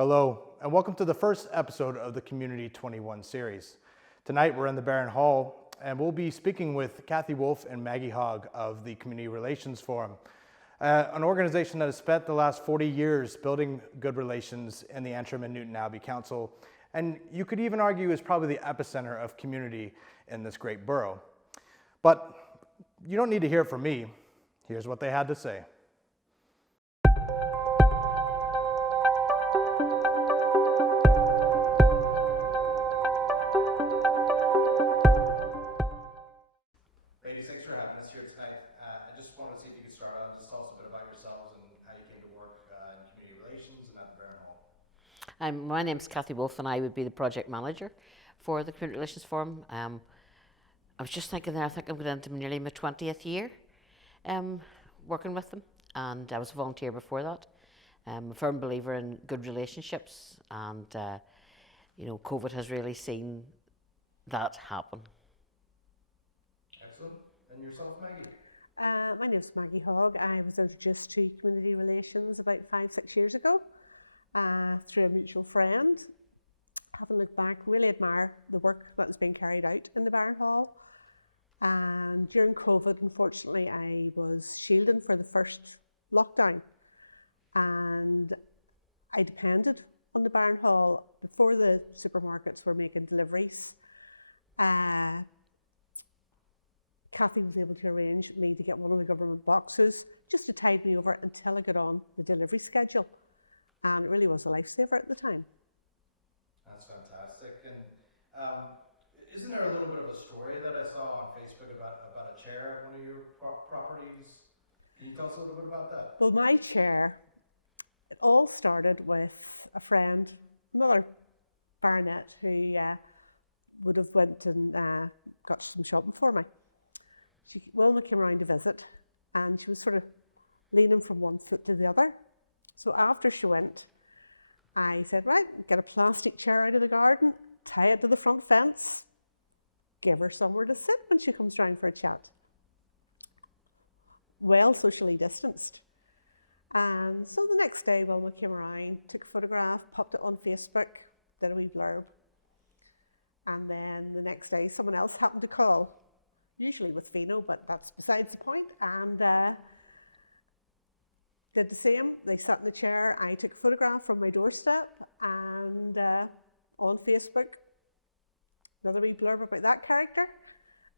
Hello, and welcome to the first episode of the Community-21 series. Tonight we're in the Barron Hall, and we'll be speaking with Kathy Wolff and Maggie Hogg of the Community Relations Forum, an organization that has spent the last 40 years building good relations in the Antrim and Newtownabbey Council, and you could even argue is probably the epicenter of community in this great borough. But you don't need to hear it from me. Here's what they had to say. Ladies, thanks for having us here tonight. I just wanted to see if you could start on, just tell us a bit about yourselves and how you came to work in community relations and at the Barron Hall. My name's Kathy Wolff, and I would be the project manager for the Community Relations Forum. I was just thinking there, I think I'm going into nearly my 20th year working with them, and I was a volunteer before that. I'm a firm believer in good relationships, and COVID has really seen that happen. Excellent. And yourself, Maggie? My name's Maggie Hogg. I was introduced to community relations about 5-6 years ago through a mutual friend. Having looked back, really admire the work that was being carried out in the Barron Hall. And during COVID, unfortunately, I was shielding for the first lockdown. And I depended on the Barron Hall before the supermarkets were making deliveries. Kathy was able to arrange me to get one of the government boxes just to tide me over until I got on the delivery schedule. And it really was a lifesaver at the time. That's fantastic. And isn't there a little bit of a story that I saw on Facebook about a chair at one of your properties? Can you tell us a little bit about that? Well, my chair, it all started with a friend, another baronet, who would have went and got some shopping for me. Wilma came around to visit, and she was sort of leaning from one foot to the other. So after she went, I said, right, get a plastic chair out of the garden, tie it to the front fence, give her somewhere to sit when she comes round for a chat. Well socially distanced. And so the next day, Wilma came around, took a photograph, popped it on Facebook, did a wee blurb. And then the next day, someone else happened to call. Usually with Vino, but that's besides the point, and did the same. They sat in the chair, I took a photograph from my doorstep, and on Facebook, another wee blurb about that character,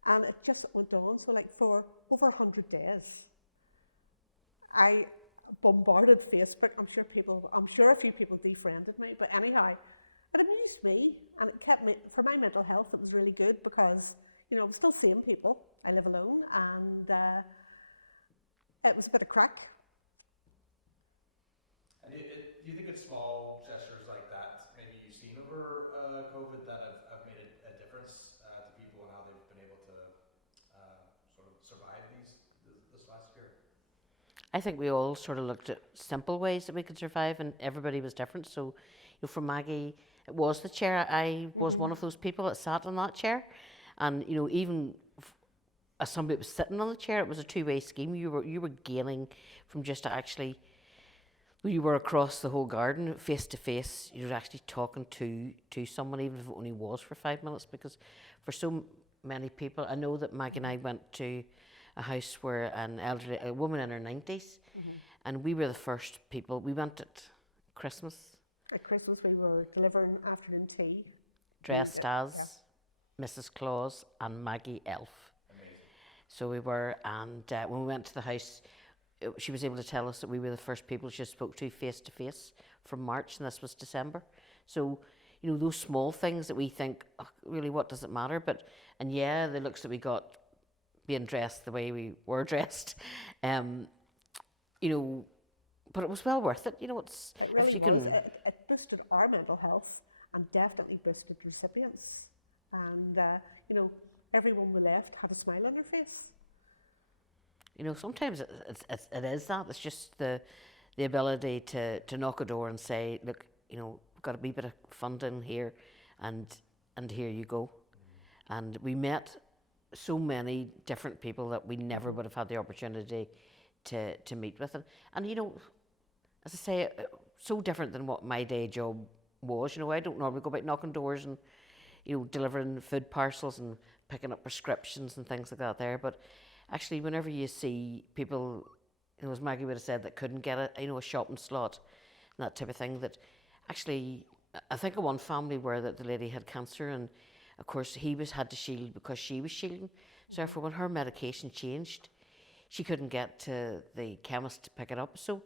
and it just went on. So like for over 100 days, I bombarded Facebook. I'm sure a few people defriended me, but anyhow, it amused me, and it kept me, for my mental health, it was really good because I'm still seeing people. I live alone, and it was a bit of crack. And do you think it's small gestures like that, maybe you've seen over COVID, that have made a difference to people and how they've been able to sort of survive this last year? I think we all sort of looked at simple ways that we could survive, and everybody was different. So, for Maggie, it was the chair. I was one of those people that sat in that chair. And even as somebody that was sitting on the chair, it was a two-way scheme. You were gaining from just actually, you were across the whole garden, face to face. You were actually talking to someone, even if it only was for 5 minutes. Because for so many people, I know that Maggie and I went to a house where a woman in her 90s, and we were the first people. We went at Christmas. At Christmas, we were delivering afternoon tea, dressed as Mrs. Claus and Maggie Elf. Amazing. So we were, and when we went to the house, she was able to tell us that we were the first people she spoke to face from March, and this was December. So, those small things that we think, oh, really, what does it matter? And the looks that we got being dressed the way we were dressed, but it was well worth it. It really was. It boosted our mental health and definitely boosted recipients. And, everyone we left had a smile on their face. Sometimes it is that. It's just the ability to knock a door and say, look, we've got a wee bit of funding here, and here you go. And we met so many different people that we never would have had the opportunity to meet with. And as I say, so different than what my day job was. I don't normally go about knocking doors and, delivering food parcels and picking up prescriptions and things like that there. But actually, whenever you see people, as Maggie would have said, that couldn't get a shopping slot, and that type of thing, that actually, I think of one family where the lady had cancer, and of course he had to shield because she was shielding. So therefore, when her medication changed, she couldn't get to the chemist to pick it up. So,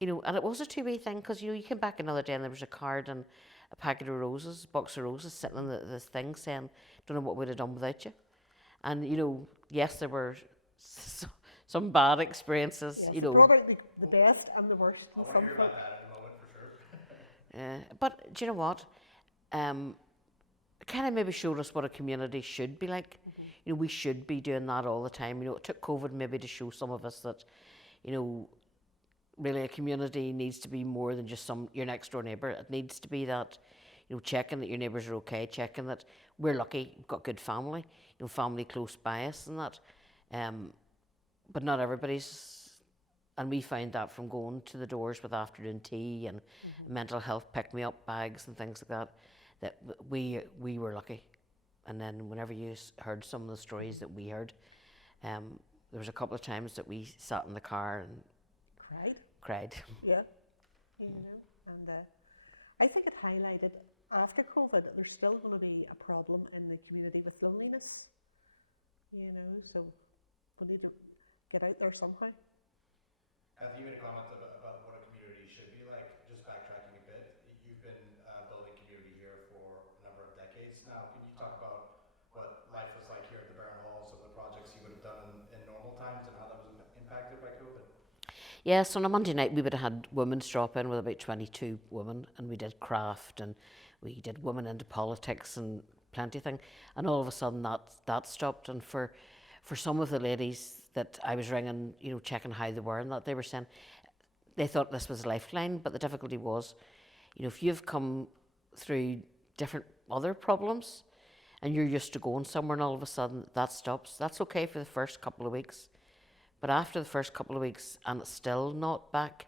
and it was a two-way thing, because you came back another day and there was a card and a packet of roses, box of roses sitting on this thing saying, "Don't know what we'd have done without you." And yes, there were some bad experiences. Yes, it brought out the best and the worst in some hear folk. about that in a moment for sure. But do you know what? It kind of maybe showed us what a community should be like. We should be doing that all the time. It took COVID maybe to show some of us that, really a community needs to be more than just your next door neighbour. It needs to be that, checking that your neighbours are okay, checking that we're lucky, we've got good family, family close by us and that. But not everybody's, and we found that from going to the doors with afternoon tea and mental health pick-me-up bags and things like that we were lucky. And then whenever you heard some of the stories that we heard, there was a couple of times that we sat in the car and cried. Yeah, and I think it highlighted after COVID there's still going to be a problem in the community with loneliness, so we need to get out there somehow. Kathy, you made a comment about what a community should be like. Just backtracking a bit, you've been building community here for a number of decades now. Can you talk about what life was like here at the Barron Hall, some of the projects you would have done in normal times and how that was impacted by COVID? Yeah, so on a Monday night we would have had women's drop in with about 22 women, and we did craft and we did women into politics and plenty of things. And all of a sudden that stopped, and for some of the ladies that I was ringing, checking how they were, and that they were saying they thought this was a lifeline, but the difficulty was, if you've come through different other problems and you're used to going somewhere and all of a sudden that stops, that's okay for the first couple of weeks. But after the first couple of weeks and it's still not back,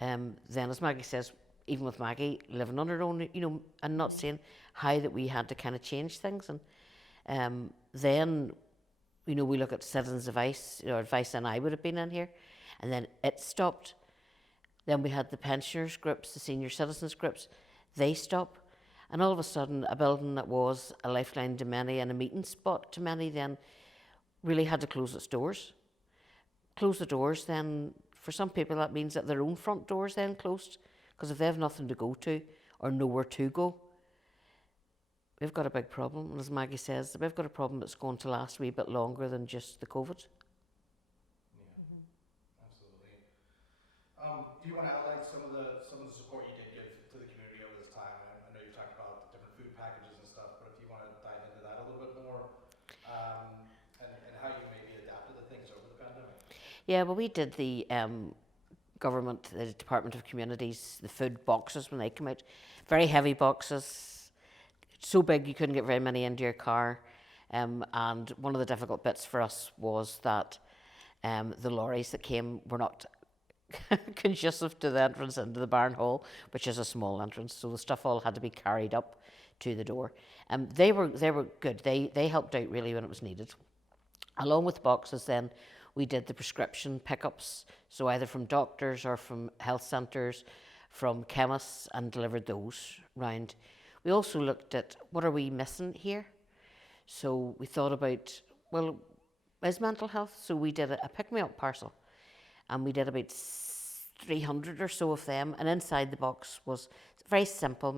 then as Maggie says, even with Maggie living on her own, and not seeing how that we had to kind of change things. And then, we look at citizens' advice, advice, and I would have been in here, and then it stopped. Then we had the pensioners groups, the senior citizens groups, they stopped. And all of a sudden, a building that was a lifeline to many and a meeting spot to many then really had to close its doors. Close the doors, then for some people that means that their own front doors then closed, because if they have nothing to go to or nowhere to go, we've got a big problem. And as Maggie says, we've got a problem that's going to last a wee bit longer than just the COVID. Yeah, absolutely. Do you want to highlight some of the support you did give to the community over this time? I know you've talked about different food packages and stuff, but if you want to dive into that a little bit more, and how you maybe adapted to things over the pandemic. Yeah, well, we did the government, the Department of Communities, the food boxes when they come out. Very heavy boxes, so big you couldn't get very many into your car. And one of the difficult bits for us was that the lorries that came were not conducive to the entrance into the Barron Hall, which is a small entrance. So the stuff all had to be carried up to the door. They were good. They helped out really when it was needed. Along with boxes then, we did the prescription pickups, so either from doctors or from health centres, from chemists, and delivered those round. We also looked at what are we missing here. So we thought about, well, is mental health? So we did a pick-me-up parcel, and we did about 300 or so of them, and inside the box was very simple.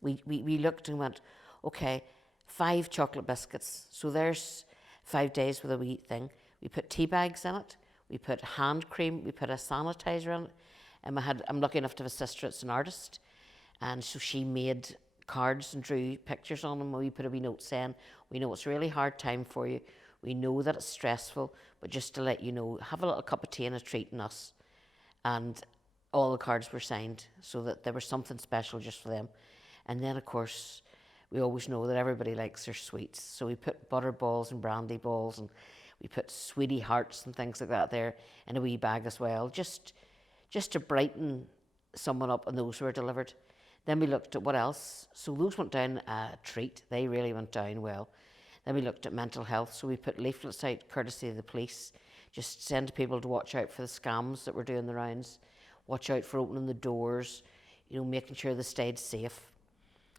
We looked and went, okay, 5 chocolate biscuits. So there's 5 days with a wee thing. We put tea bags in it, we put hand cream, we put a sanitizer in it. And I'm lucky enough to have a sister that's an artist, and so she made cards and drew pictures on them, and we put a wee note saying, we know it's a really hard time for you, we know that it's stressful, but just to let you know, have a little cup of tea and a treat in us. And all the cards were signed, so that there was something special just for them. And then of course, we always know that everybody likes their sweets, so we put butter balls and brandy balls, and we put sweetie hearts and things like that there in a wee bag as well, just to brighten someone up and those were delivered. Then we looked at what else. So those went down a treat. They really went down well. Then we looked at mental health. So we put leaflets out, courtesy of the police, just send people to watch out for the scams that were doing the rounds, watch out for opening the doors, making sure they stayed safe.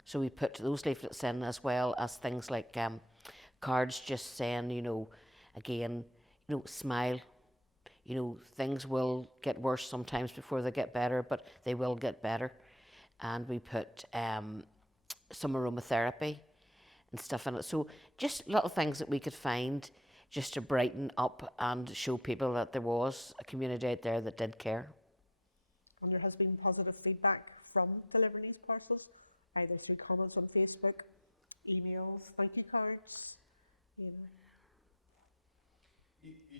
So we put those leaflets in, as well as things like cards just saying, again, smile. Things will get worse sometimes before they get better, but they will get better. And we put some aromatherapy and stuff in it. So just little things that we could find just to brighten up and show people that there was a community out there that did care. And there has been positive feedback from delivering these parcels, either through comments on Facebook, emails, thank you cards, You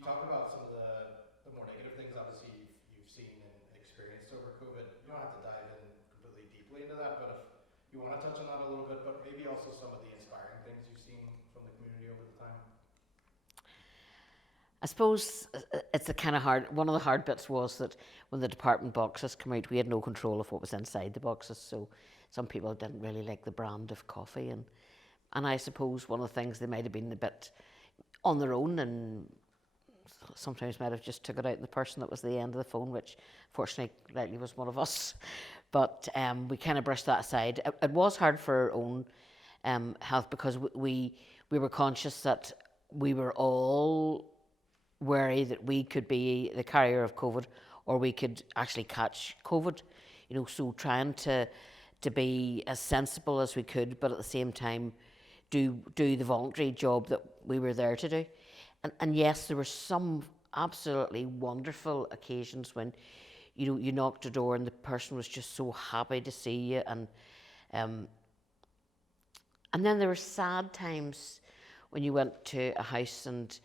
talk about some of the more negative things, obviously, you've seen and experienced over COVID. You don't have to dive in completely deeply into that, but if you want to touch on that a little bit, but maybe also some of the inspiring things you've seen from the community over the time. I suppose it's a kind of hard, one of the hard bits was that when the department boxes come out, we had no control of what was inside the boxes, so some people didn't really like the brand of coffee, and I suppose one of the things, they might have been a bit on their own and sometimes might have just took it out in the person that was the end of the phone, which fortunately likely was one of us, but we kind of brushed that aside. It was hard for our own health, because we were conscious that we were all worry that we could be the carrier of COVID, or we could actually catch COVID, so trying to be as sensible as we could, but at the same time do the voluntary job that we were there to do. And yes, there were some absolutely wonderful occasions when you knocked a door and the person was just so happy to see you, and then there were sad times when you went to a house and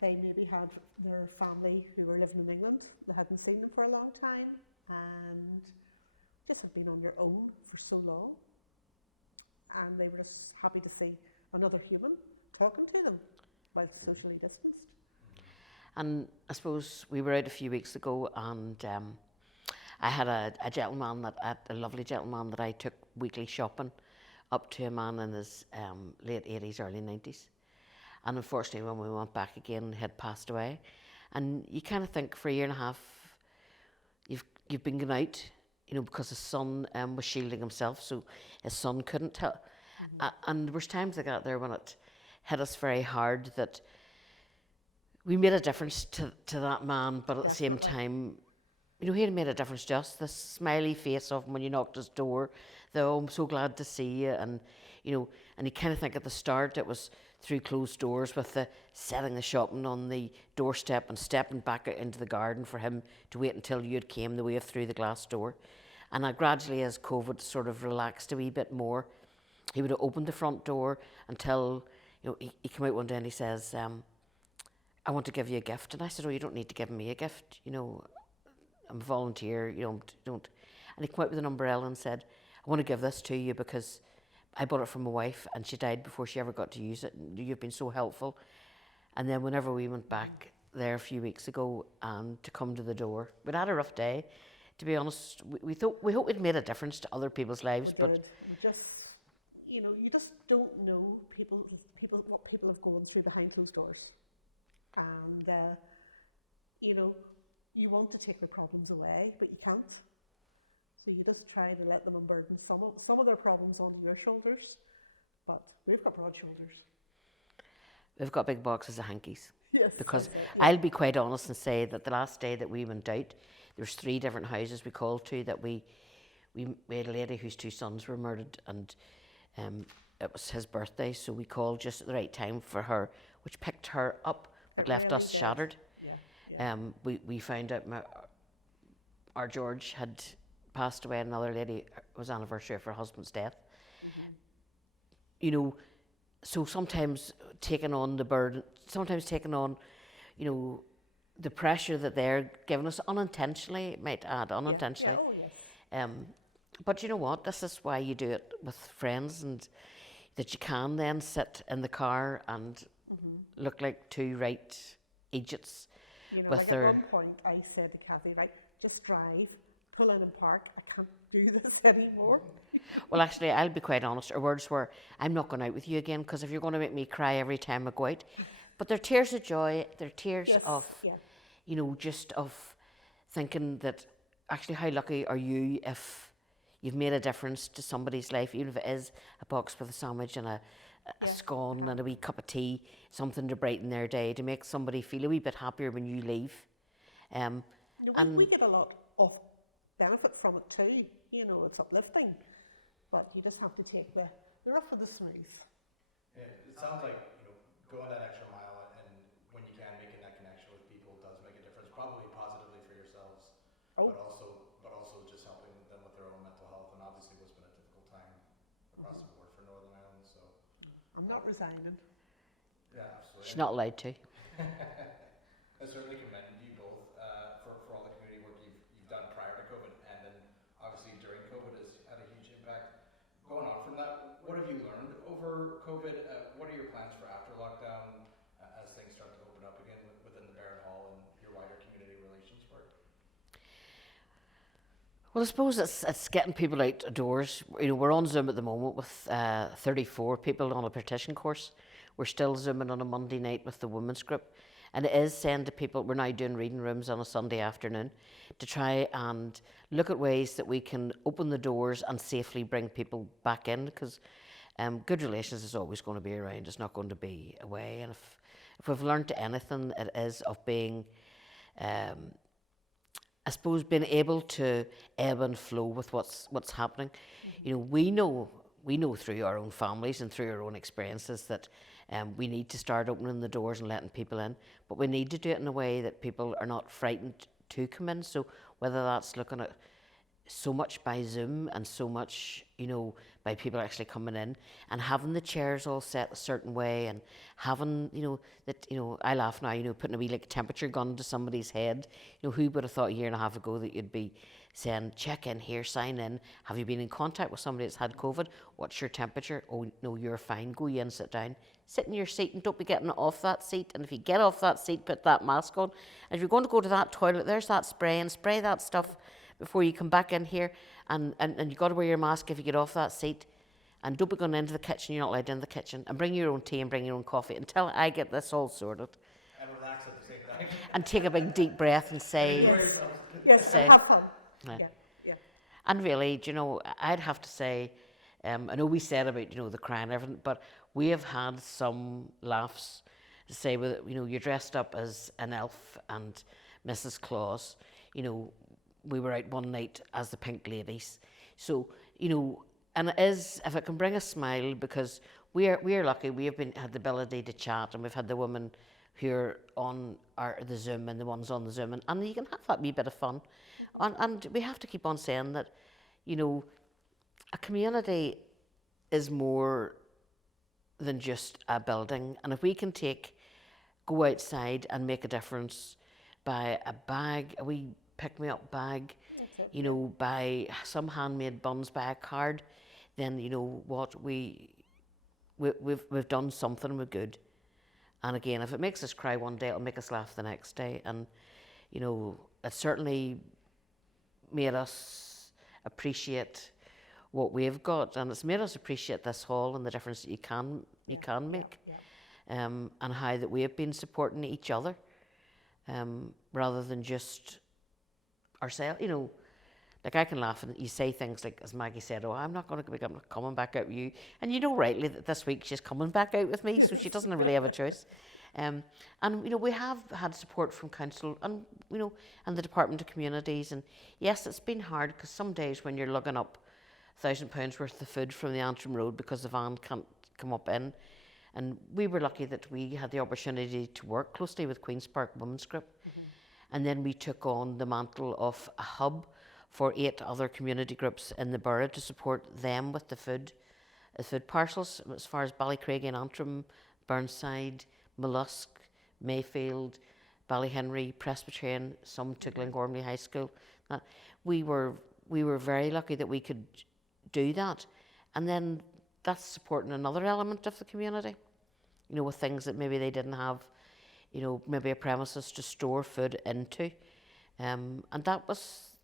they maybe had their family who were living in England. They hadn't seen them for a long time and just had been on their own for so long. And they were just happy to see another human talking to them while socially distanced. And I suppose we were out a few weeks ago, and I had a lovely gentleman that I took weekly shopping up to, a man in his late 80s, early 90s. And unfortunately, when we went back again, he had passed away. And you kind of think, for a year and a half, you've been going out, because his son was shielding himself, so his son couldn't tell. Mm-hmm. And there was times like that there when it hit us very hard, that we made a difference to that man, but at Definitely. the same time, he had made a difference to us. The smiley face of him when you knocked his door, though, I'm so glad to see you, and and you kind of think at the start it was through closed doors, with the setting the shopping on the doorstep and stepping back out into the garden for him to wait until you had came the way through the glass door. And gradually, as COVID sort of relaxed a wee bit more, he would have opened the front door until he came out one day and he says, I want to give you a gift. And I said, oh, you don't need to give me a gift, I'm a volunteer, don't. And he came out with an umbrella and said, I want to give this to you because I bought it from my wife and she died before she ever got to use it. And you've been so helpful. And then whenever we went back there a few weeks ago and to come to the door, we'd had a rough day, to be honest. We hope we'd made a difference to other people's lives. We did. We just, you just don't know what people have gone through behind closed doors. And, you want to take their problems away, but you can't. So you just try to let them unburden some of their problems onto your shoulders. But we've got broad shoulders. We've got big boxes of hankies. Yes, because that's it, yeah. I'll be quite honest and say that the last day that we went out, there's 3 different houses we called to that we had a lady whose 2 sons were murdered, and it was his birthday, so we called just at the right time for her, which picked her up, It left really us did. shattered. Yeah. We found out our George had passed away, and another lady, it was anniversary of her husband's death. Mm-hmm. So sometimes taking on the burden, the pressure that they're giving us unintentionally, might add, unintentionally. Yeah, oh yes. But you know what? This is why you do it with friends, and that you can then sit in the car and look like 2 right idiots. Like at one point I said to Kathy, right, just drive, pull in and park. I can't do this anymore. Well, actually, I'll be quite honest. Our words were, I'm not going out with you again because if you're going to make me cry every time I go out. But they're tears of joy. They're tears Yes, of, yeah. you know, just of thinking that actually how lucky are you if you've made a difference to somebody's life, even if it is a box with a sandwich and a Yeah, scone and a wee cup of tea, something to brighten their day, to make somebody feel a wee bit happier when you leave. No, we get a lot of benefit from it too. You know, it's uplifting, but you just have to take the rough with the smooth. Yeah, it sounds like, you know, going that extra mile and when you can making that connection with people does make a difference, probably positively for yourselves, Oh. but also just helping them with their own mental health. And obviously, what's been a difficult time across the board for Northern Ireland. So I'm not resigning. yeah, absolutely. She's not allowed to. I certainly commend you both for all the community work you've done prior to COVID, and then obviously during COVID has had a huge impact. Going on from that, what have you learned over COVID? What are your plans for after lockdown as things start to open up again within the Barron Hall and your wider community relations work? Well, I suppose it's getting people outdoors. You know, we're on Zoom at the moment with 34 people on a partition course. We're still Zooming on a Monday night with the women's group. And it is saying to people, we're now doing reading rooms on a Sunday afternoon to try and look at ways that we can open the doors and safely bring people back in, because good relations is always going to be around. It's not going to be away. And if we've learned anything, it is of being, I suppose, being able to ebb and flow with what's happening. You know, we know through our own families and through our own experiences that we need to start opening the doors and letting people in, but we need to do it in a way that people are not frightened to come in. So whether that's looking at so much by Zoom and so much, you know, by people actually coming in and having the chairs all set a certain way and having, you know, that, you know, I laugh now, you know, putting a wee like temperature gun to somebody's head. You know, who would have thought a year and a half ago that you'd be saying, check in here, sign in. Have you been in contact with somebody that's had COVID? What's your temperature? Oh, no, you're fine. Go in, sit down. Sit in your seat and don't be getting off that seat. And if you get off that seat, put that mask on. And if you're going to go to that toilet, there's that spray and spray that stuff before you come back in here. And you've got to wear your mask if you get off that seat. And don't be going into the kitchen. You're not allowed in the kitchen. And bring your own tea and bring your own coffee until I get this all sorted. And relax at the same time. And take a big deep breath and say, Yes, yes, and have fun. Yeah. Yeah. And really, do you know, I'd have to say, I know we said about, you know, the crying and everything, but we have had some laughs to say, you know, you're dressed up as an elf and Mrs. Claus. You know, we were out one night as the Pink Ladies. So, you know, and it is, if it can bring a smile, because we are lucky, we have had the ability to chat, and we've had the women who are on the Zoom and the ones on the Zoom, and you can have that wee bit of fun. And we have to keep on saying that, you know, a community is more than just a building. And if we can go outside and make a difference by a bag, a wee pick-me-up bag, That's it, you know, by some handmade buns, by a card, then you know what, we've done something with good. And again, if it makes us cry one day, it'll make us laugh the next day. And you know, it certainly made us appreciate what we've got, and it's made us appreciate this hall and the difference that you can make. And how that we have been supporting each other, rather than just ourselves. You know, like I can laugh and you say things like, as Maggie said, oh, I'm not coming back out with you. And you know rightly that this week she's coming back out with me, so she doesn't really have a choice. And you know, we have had support from council and, you know, and the Department of Communities. And yes, it's been hard because some days when you're lugging up £1,000 worth of food from the Antrim Road because the van can't come up in. And we were lucky that we had the opportunity to work closely with Queen's Park Women's Group. And then we took on the mantle of a hub for 8 other community groups in the borough to support them with the food parcels, as far as Ballycraig and Antrim, Burnside, Mollusk, Mayfield, Ballyhenry, Presbyterian, some to Glengormley High School. We were very lucky that we could do that. And then that's supporting another element of the community, you know, with things that maybe they didn't have, you know, maybe a premises to store food into. And that was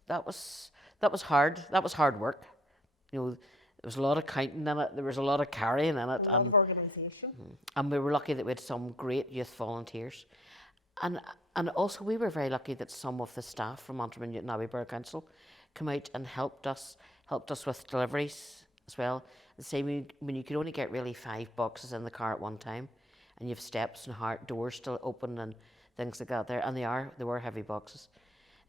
hard. That was hard work. You know, there was a lot of counting in it. There was a lot of carrying in it. A lot of organisation. And we were lucky that we had some great youth volunteers. And also we were very lucky that some of the staff from Antrim Newtownabbey Borough Council come out and helped us with deliveries as well. And say when you could only get really 5 boxes in the car at one time, and you have steps and hard doors still open and things like that there, and they were heavy boxes.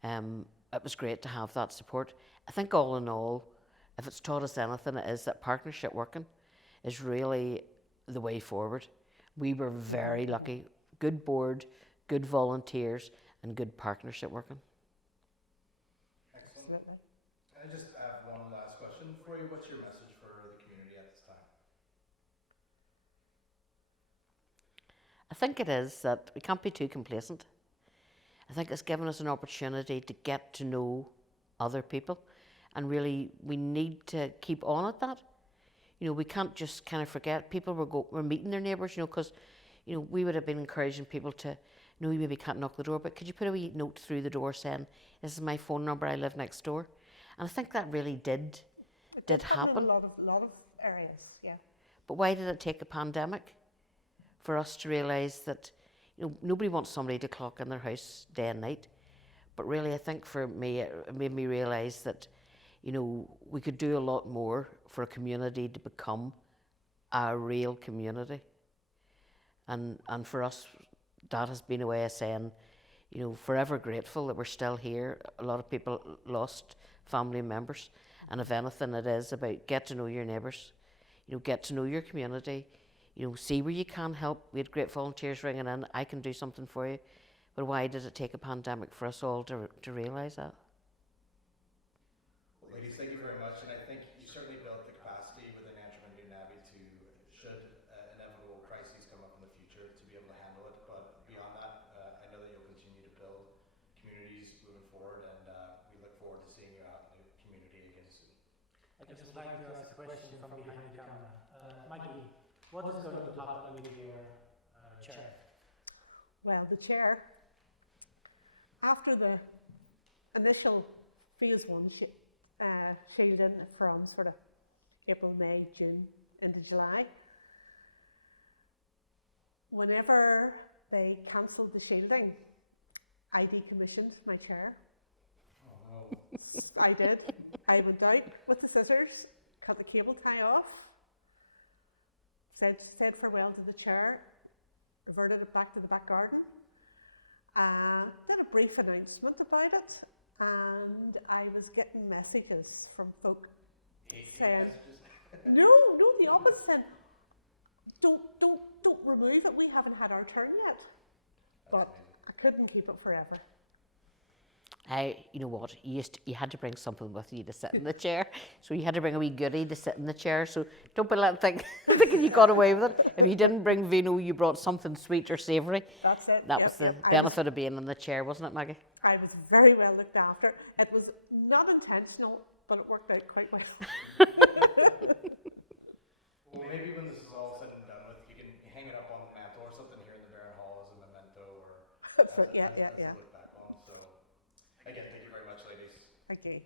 It was great to have that support. I think all in all, if it's taught us anything, it is that partnership working is really the way forward. We were very lucky. Good board, good volunteers, and good partnership working. Absolutely. I just have one last question for you. What's your message for the community at this time? I think it is that we can't be too complacent. I think it's given us an opportunity to get to know other people, and really we need to keep on at that. You know, we can't just kind of forget people were meeting their neighbours, you know, because, you know, we would have been encouraging people to, no, you maybe can't knock the door, but could you put a wee note through the door saying, this is my phone number, I live next door. And I think that really did. It did happen in a lot of areas, yeah. But why did it take a pandemic for us to realise that, you know, nobody wants somebody to clock in their house day and night. But really, I think for me, it made me realise that, you know, we could do a lot more for a community to become a real community. And for us, that has been a way of saying, you know, forever grateful that we're still here. A lot of people lost family members. And if anything, it is about get to know your neighbours, you know, get to know your community, you know, see where you can help. We had great volunteers ringing in, I can do something for you. But why did it take a pandemic for us all to realise that? Ladies, thank you very much. And I think you certainly built the capacity within Antrim Newtownabbey to, should inevitable crises come up in the future, to be able to handle it. But beyond that, I know that you'll continue to build communities moving forward, and we look forward to seeing you out in the community again soon. I'd just like to ask a question from behind the camera. Maggie, what is going to happen with your chair? Well, the chair, after the initial phase 1 shielding from sort of April, May, June into July, whenever they cancelled the shielding, I decommissioned my chair. Oh, no. I did. I went out with the scissors, cut the cable tie off, said farewell to the chair, reverted it back to the back garden, did a brief announcement about it, and I was getting messages from folk saying, no, the opposite, saying, don't remove it, we haven't had our turn yet. But I couldn't keep it forever. You know what, you had to bring something with you to sit in the chair. So you had to bring a wee goodie to sit in the chair. So don't be thinking you got away with it. If you didn't bring vino, you brought something sweet or savoury. That's it. That was the benefit of being in the chair, wasn't it, Maggie? I was very well looked after. It was not intentional, but it worked out quite well. Well, maybe when this is all said and done with, you can hang it up on the mantle or something here in the Barron Hall as a memento, or That's it. Yeah. look back on. So again, thank you very much, ladies. Thank you.